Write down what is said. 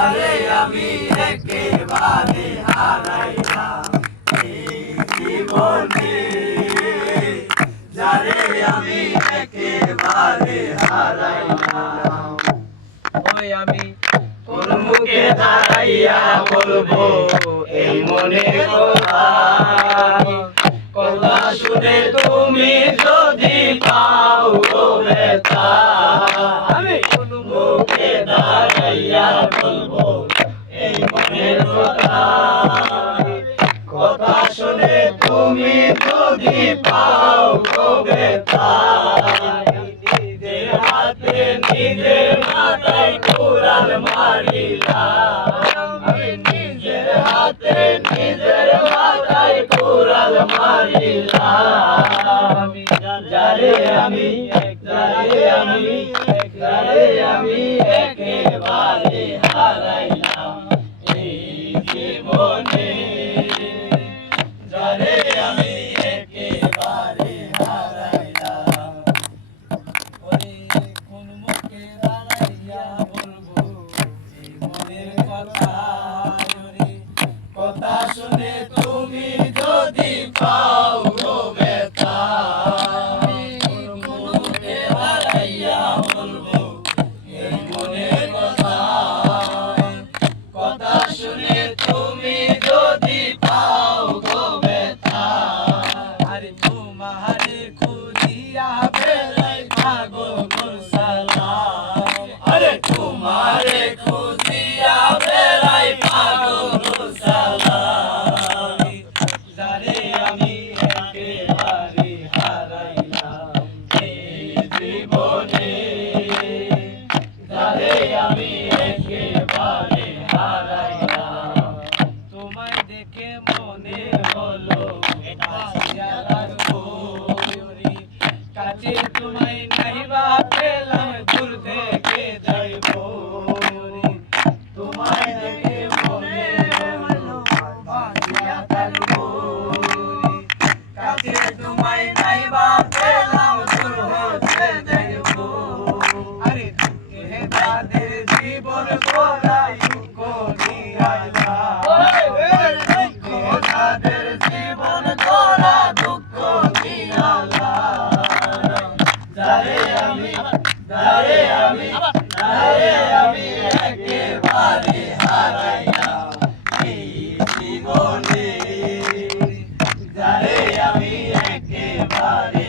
যারে আমি একেবারে হারাইলাম এই জীবনে, যারে আমি একেবারে হারাইলাম। ওই আমি কোন মুখে দাঁড়াইয়া বলবো এই মনের কথা, কথা শুনে তুমি যদি পাও গো ব্যথা। আমি কোন মুখে দাঁড়াইয়া বলবো এই মনের কথা, কথা শুনে তুমি যদি পাও গো ব্যথা। নিজের হাতে নিজের মাথায় কুড়াল মারিলাম, নিজের হাতে নিজের মাথায় কুড়াল মারিলাম। যারে আমি একেবারে হারাইলাম এই জীবনে, যারে আমি একেবারে হারাইলাম। ওরে কোন মুখে দাঁড়াইয়া বলবো এই মনের কথা, ওরে কথা শুনে তুমি যদি পাও গো ব্যথা। কোন মুখে দাঁড়াইয়া বলবো এই মনের কথা, কথা শুনে তুমি যদি পাও গো ব্যথা। আরে তোমারে খুঁজিয়া বেড়াই পাগল সালাম, আরে তোমারে খুঁজিয়া বেড়াই পাগল সালাম। যারে আমি একেবারে হারাইলাম এই জীবনে, যারে আমি একেবারে হারাইলাম। তোমায় দেখে মনে হলো আসিয়া লাগবো, কাছে তোমায় নাইবা পেলাম দূর থেকে যাইবো। তোমায় দেখে মনে হলো আসিয়া লাগবো, কাছে তোমায় নাইবা পেলাম দূর হতে যাইবো। আরে দুঃখে তাদের জীবন গড়াই করিয়ালা, দুঃখে তাদের জীবন গড়া দুঃখ দিয়ালা। যারে আমি একেবারে হারাইলাম এই জীবনে, যারে আমি একেবারে